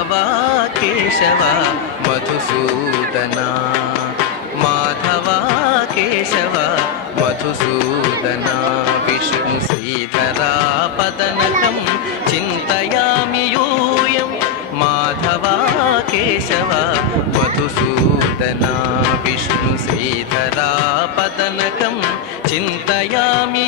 Madhava Keshava Madhusudana Madhava Keshava Madhusudana Vishnu శ్రీధరా పదనకం చింతయామి యూయం Madhava Keshava Madhusudana Vishnu శ్రీధరా పదనకం చింతయామి